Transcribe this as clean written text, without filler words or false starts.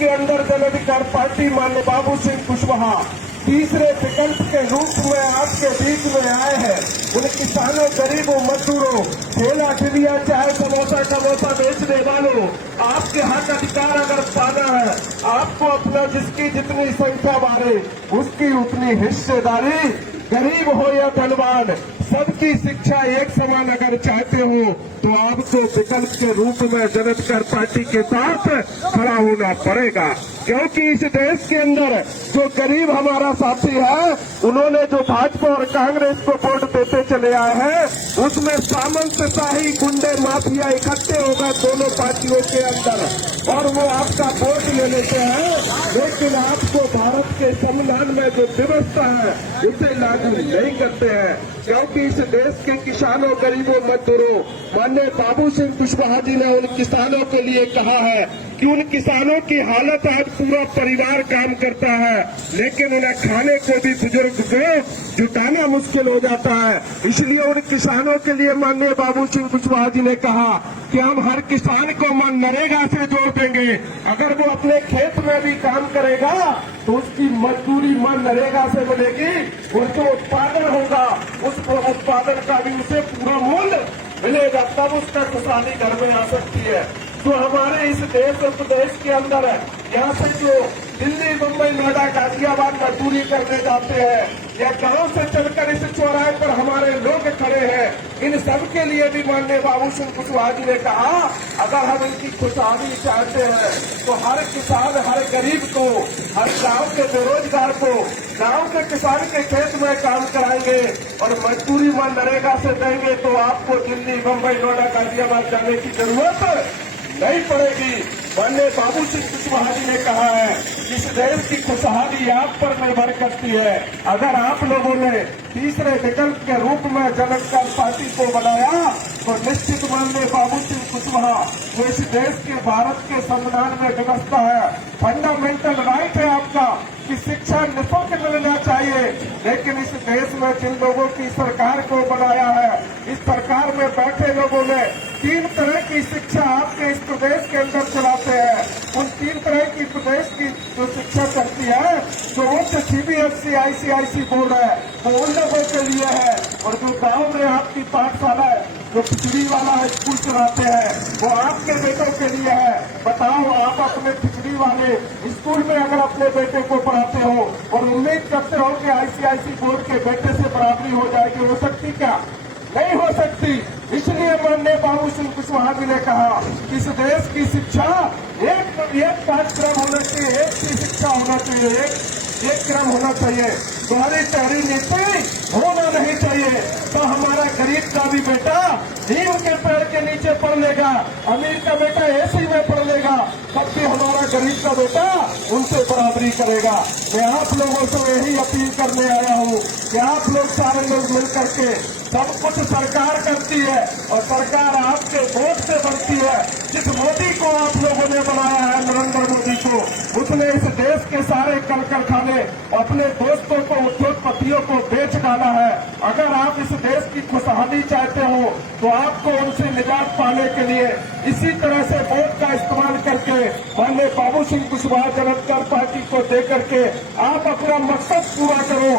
के अंदर जनाधिकार पार्टी माननीय बाबू सिंह कुशवाहा तीसरे विकल्प के रूप में आपके बीच में आए हैं। उन किसानों, गरीबों, मजदूरों, ठेला ठेलिया चाहे समोसा समोसा बेचने वालों, आपके हक अधिकार अगर पाना है, आपको अपना जिसकी जितनी संख्या बारे उसकी उतनी हिस्सेदारी, गरीब हो या धनवान, सबकी शिक्षा एक समान अगर चाहते हो तो आपको विकल्प के रूप में जनाधिकार पार्टी के साथ खड़ा होना पड़ेगा। क्योंकि इस देश के अंदर जो गरीब हमारा साथी है, उन्होंने जो भाजपा और कांग्रेस को वोट देते चले आए हैं, उसमें सामंतशाही, गुंडे, माफिया इकट्ठे हो गए दोनों पार्टियों के अंदर और वो आपका वोट ले लेते हैं, लेकिन आपको भारत के संविधान में जो व्यवस्था है उसे लागू नहीं करते हैं। क्योंकि इस देश के किसानों, गरीबों, मजदूरों, माननीय बाबू सिंह कुशवाहा जी ने उन किसानों के लिए कहा है कि उन किसानों की हालत आज पूरा परिवार काम करता है, लेकिन उन्हें खाने को भी बुजुर्ग को जुटाना मुश्किल हो जाता है। इसलिए उन किसानों के लिए माननीय बाबू सिंह कुशवाहा जी ने कहा कि हम हर किसान को मनरेगा से जोड़ देंगे। अगर वो अपने खेत में भी काम करेगा तो उसकी मजदूरी मनरेगा से मिलेगी, और जो उत्पादन होगा उस उत्पादन का भी उसे पूरा मूल्य मिलेगा, तब उसका खुशहाली घर में आ सकती है। जो हमारे इस देश और प्रदेश के अंदर है, यहाँ से जो दिल्ली, मुंबई, नोएडा, गाजियाबाद मजदूरी करने जाते हैं या गांव से चलकर इस चौराहे पर हमारे लोग खड़े हैं, इन सब के लिए भी माननीय बाबू सिंह कुशवाहा जी ने कहा अगर हम इनकी खुशहाली चाहते हैं तो हर किसान, हर गरीब को, हर गांव के बेरोजगार को गांव के किसान के खेत में काम कराएंगे और मजदूरी मनरेगा से देंगे तो आपको दिल्ली, मुंबई, नोएडा, गाजियाबाद जाने की जरूरत नहीं पड़ेगी। माननीय बाबू सिंह कुशवाहा जी ने कहा है इस देश की खुशहाली आप पर निर्भर करती है। अगर आप लोगों ने तीसरे विकल्प के रूप में जनाधिकार पार्टी को बनाया तो निश्चित माननीय बाबू सिंह कुशवाहा, जो इस देश के, भारत के संविधान में व्यवस्था है, फंडामेंटल राइट है आपका कि शिक्षा निःशुल्क मिलना चाहिए, लेकिन इस देश में जिन लोगों की सरकार को बनाया है, इस सरकार में बैठे लोगों ने 3 तरह की शिक्षा आपके इस प्रदेश के अंदर चलाते हैं। उन 3 तरह की प्रदेश की जो शिक्षा चलती है, जो उच्च CBSE ICIC बोर्ड है, वो उन लोगों के लिए है, और जो गांव में आपकी पाठशाला है, जो खिचड़ी वाला स्कूल चलाते हैं, वो आपके बेटों के लिए है। बताओ, आप अपने खिचड़ी वाले स्कूल में अगर अपने बेटे को पढ़ाते हो और उम्मीद करते हो कि ICIC बोर्ड के बेटे से बराबरी हो जाएगी, हो सकती क्या? नहीं हो सकती। इसलिए माननीय बाबू सिंह कुशवाहा जी ने कहा इस देश की शिक्षा एक पाठ्यक्रम होना चाहिए, एक की शिक्षा होना चाहिए, एक क्रम होना चाहिए। तुम्हारी टहरी नीति होना नहीं चाहिए तो हमारा गरीब का भी बेटा नीम के पेड़ के नीचे पढ़ लेगा, अमीर का बेटा AC में पढ़ लेगा, तब भी हमारा गरीब का बेटा उनसे बराबरी करेगा। मैं आप लोगों से यही अपील करने आया हूँ कि आप लोग सारे लोग मिल करके, सब कुछ सरकार करती है और सरकार आपके वोट से बनती है। जिस मोदी को आप लोगों ने बनाया है, नरेंद्र मोदी को, उसने इस देश के सारे कल कारखाने अपने दोस्तों को, उद्योगपतियों को बेच डाला है। अगर आप इस देश की खुशहाली चाहते हो तो आपको उनसे निजात पाने के लिए इसी तरह से वोट का इस्तेमाल करके माननीय बाबू सिंह कुशवाहा जनाधिकार पार्टी को दे करके आप अपना मकसद पूरा करो।